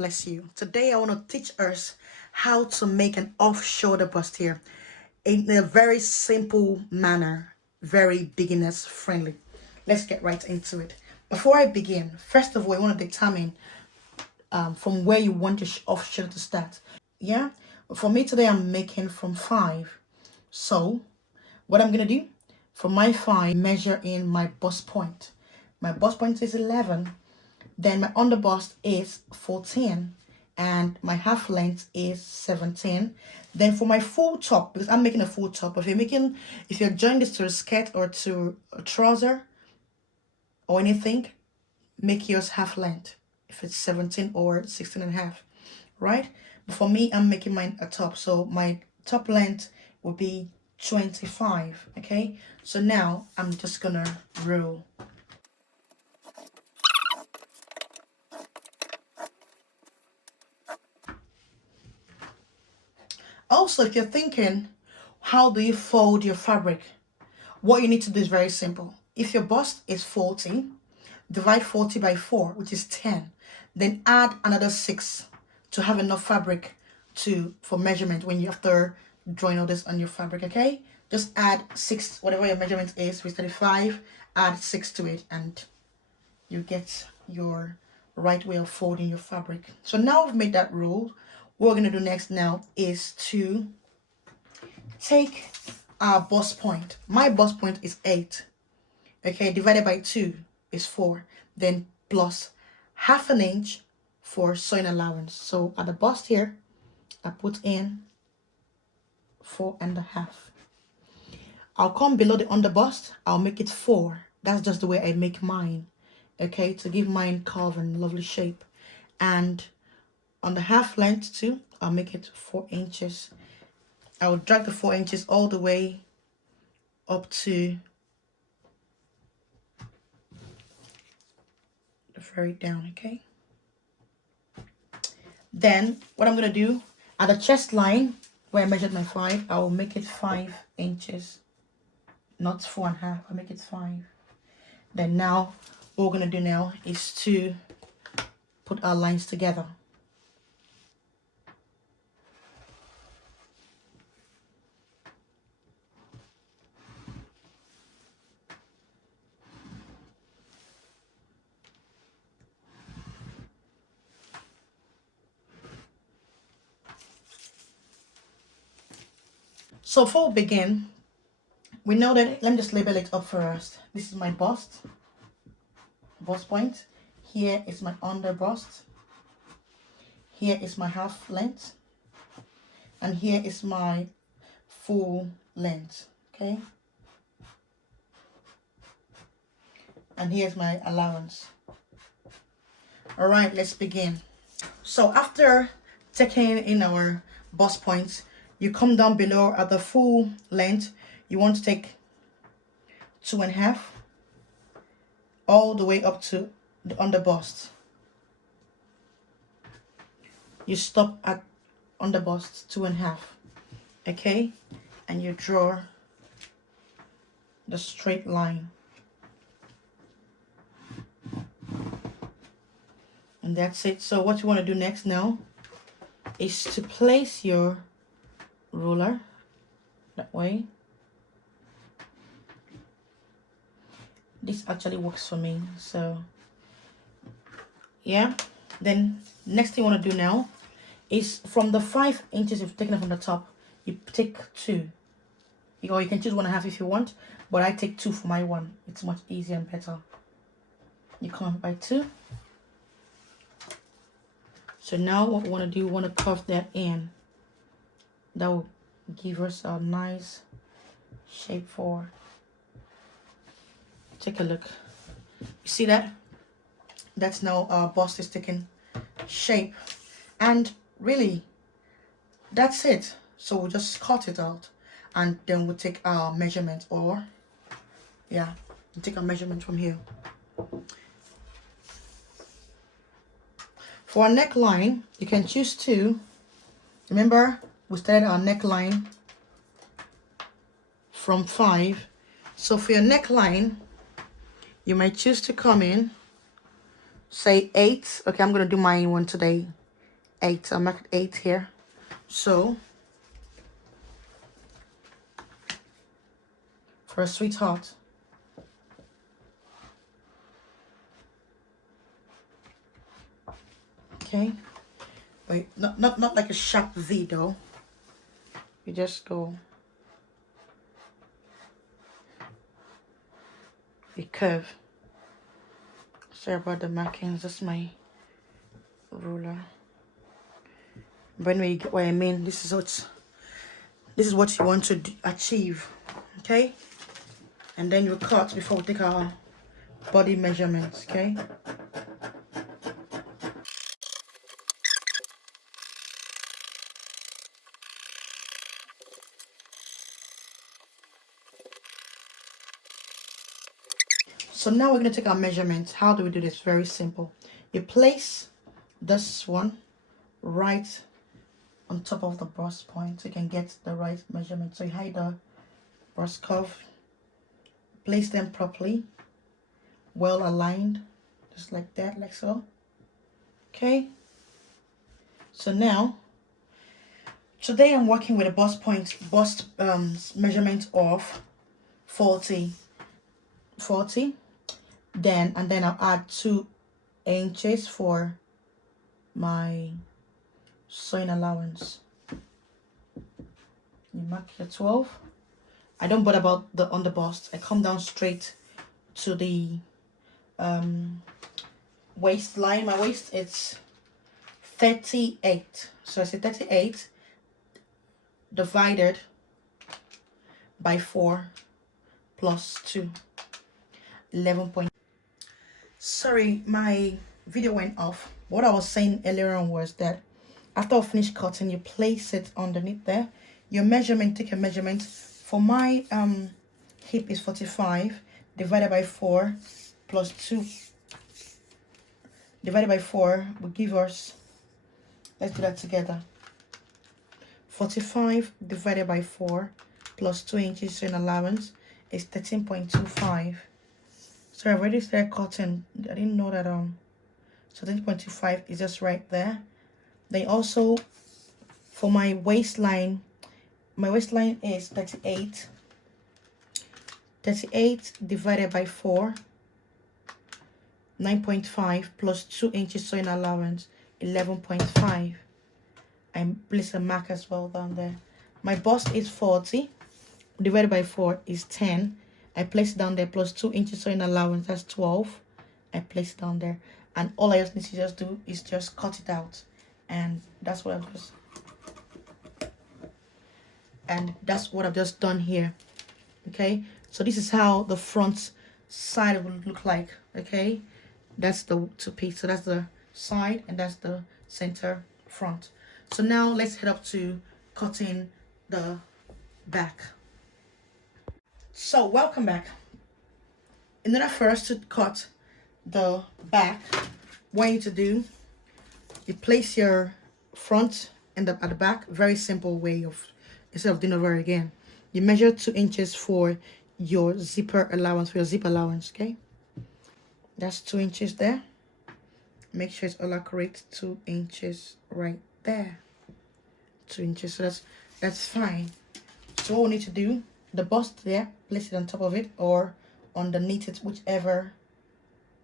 bless you. Today I want to teach us how to make an off-shoulder bustier in a very simple manner, very beginners friendly. Let's get right into it. Before I begin, first of all, you want to determine from where you want your off-shoulder to start. Yeah, for me today I'm making from 5. So what I'm gonna do, for my 5, measure in my bust point. My bust point is 11. Then my underbust is 14 and my half length is 17. Then for my full top, because I'm making a full top, if you're joining this to a skirt or to a trouser or anything, make yours half length if it's 17 or 16 and a half, right? But for me, I'm making mine a top, so my top length will be 25. Okay, so now I'm just gonna rule. Also, if you're thinking, how do you fold your fabric? What you need to do is very simple. If your bust is 40, divide 40 by 4, which is 10. Then add another 6 to have enough fabric for measurement when you after drawing all this on your fabric, okay? Just add 6, whatever your measurement is, with 35, add 6 to it, and you get your right way of folding your fabric. So now we've made that rule. What we're going to do next now is to take our bust point. My bust point is 8. Okay, divided by 2 is 4. Then plus half an inch for sewing allowance. So at the bust here, I put in 4.5. I'll come below the underbust. I'll make it 4. That's just the way I make mine. Okay, to give mine curve and lovely shape. And on the half length too, I'll make it 4 inches. I will drag the 4 inches all the way up to the very down, okay? Then what I'm gonna do, at the chest line where I measured my 5, I will make it 5 inches, not 4.5. I'll make it 5. Then now what we're gonna do now is to put our lines together. So before we begin, we know that, let me just label it up first. This is my bust point. Here is my under bust. Here is my half length. And here is my full length, okay? And here's my allowance. All right, let's begin. So after taking in our bust points, you come down below at the full length. You want to take 2.5 all the way up to the underbust. You stop at underbust 2.5, okay? And you draw the straight line. And that's it. So what you want to do next now is to place your ruler that way. This actually works for me, so yeah. Then next thing you want to do now is from the 5 inches you've taken it from the top, you take 2, or you can choose 1.5 if you want, but I take 2 for my one. It's much easier and better. You come up by 2. So now what we want to do, we want to curve that in. That will give us a nice shape for. Take a look. You see that? That's now our bust is taking shape. And really, that's it. So we'll just cut it out. And then we'll take our measurement, or, yeah, we'll take our measurement from here. For our neckline, you can choose to, remember, we started our neckline from 5. So for your neckline, you might choose to come in, say 8. Okay, I'm going to do my one today. 8. I'll mark it 8 here. So for a sweetheart, okay, wait, not like a sharp V though. You just go a curve. Sorry about the markings, that's my ruler. But anyway, you get what I mean. This is what you want to achieve, okay? And then you cut before we take our body measurements, okay? So now we're going to take our measurements. How do we do this? Very simple. You place this one right on top of the bust point so you can get the right measurement. So you hide the bust curve, place them properly, well aligned, just like that, like so. Okay. So now, today I'm working with a bust measurement of 40. Then I'll add 2 inches for my sewing allowance. You mark your 12. I don't bother about the on the bust. I come down straight to the waistline. My waist it's 38. So I say 38 divided by 4 plus 2. 11. Sorry, my video went off. What I was saying earlier on was that after I finish cutting, you place it underneath there. Your measurement, take your measurement. For my hip is 45 divided by 4 plus 2 divided by 4 will give us, let's do that together. 45 divided by 4 plus 2 inches sewing allowance is 13.25. So I've already started cutting. I didn't know that so 13.25 is just right there. Then also for my waistline is 38. 38 divided by 4, 9.5 plus 2 inches sewing allowance, 11.5. I place a mark as well down there. My bust is 40 divided by 4 is 10. I place it down there plus 2 inches sewing allowance, that's 12. I place it down there, and all I just need to just do is just cut it out, and that's what I've just done here. Okay, so this is how the front side will look like. Okay, that's the 2 piece. So that's the side and that's the center front. So now let's head up to cutting the back. So welcome back. In order for us to cut the back, what you need to do, you place your front and at the back. Very simple way of, instead of doing over again, you measure 2 inches for your zipper allowance, for your zip allowance. Okay, that's 2 inches there. Make sure it's all accurate. 2 inches right there. 2 inches. So that's fine. So what we need to do, the bust there, place it on top of it or underneath it, whichever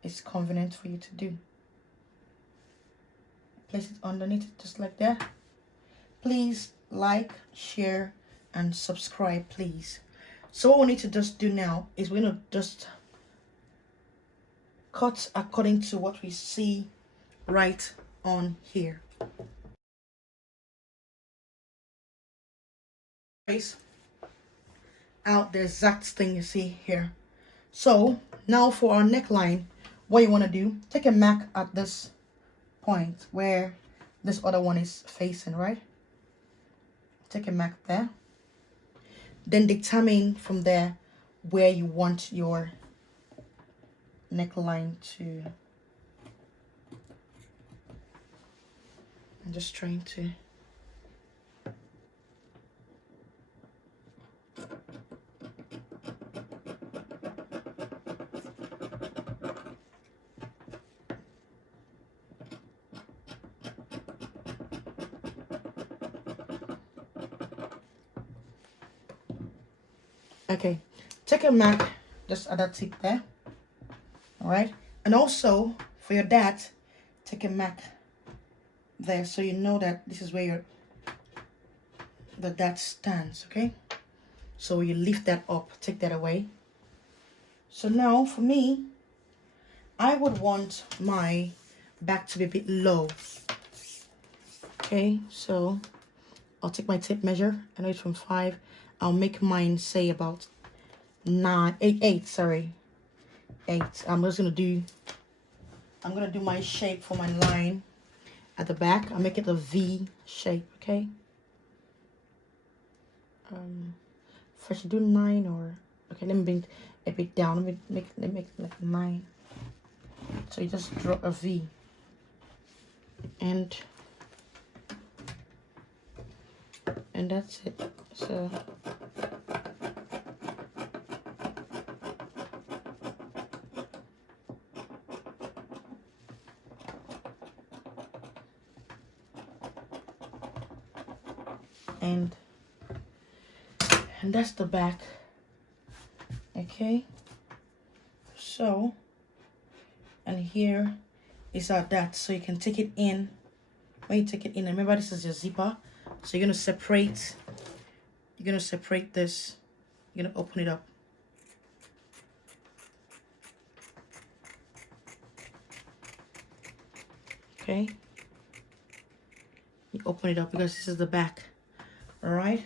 is convenient for you to do. Place it underneath it just like that. Please like, share, and subscribe, please. So what we need to just do now is we're gonna just cut according to what we see right on here. Trace out the exact thing you see here. So now for our neckline, what you want to do, take a mark at this point where this other one is facing, right? Take a mark there. Then determine from there where you want your neckline to. I'm just trying to. Okay, take a mark just at that tip there. All right, and also for your dad, take a mark there so you know that this is where your that stands. Okay, so you lift that up, take that away. So now for me, I would want my back to be a bit low. Okay, so I'll take my tape measure. I know it's from 5. I'll make mine say about 8. Sorry, 8. I'm gonna do my shape for my line at the back. I'll make it a V shape. Okay. If I should do 9 or okay, let me bring a bit down. Let me make like 9. So you just draw a V and that's it. So and that's the back. Okay, so and here is our that, so you can take it in. When you take it in, remember this is your zipper, so you're gonna separate this. You're gonna open it up. Okay, you open it up because this is the back. All right,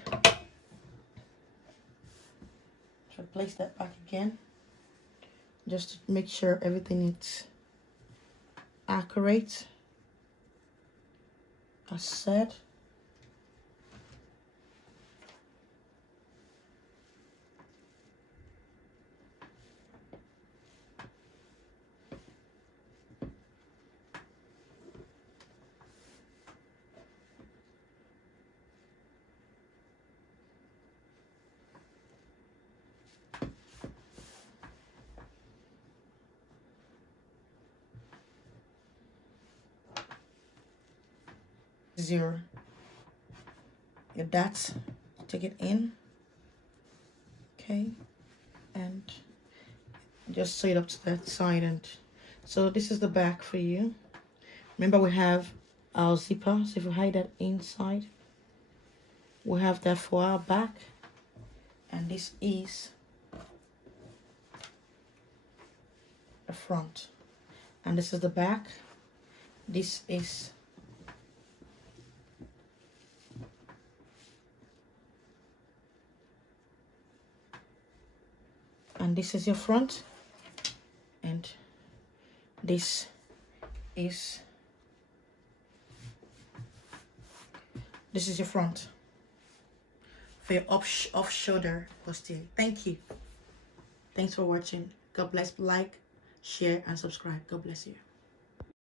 so place that back again just to make sure everything is accurate as said. Your dots, take it in. Okay, and just sew it up to that side. And so this is the back for you. Remember we have our zipper, so if we hide that inside, we have that for our back. And this is the front, and this is the back. This is and this is your front, and this is your front for your off shoulder bustier. Thank you. Thanks for watching. God bless. Like, share, and subscribe. God bless you.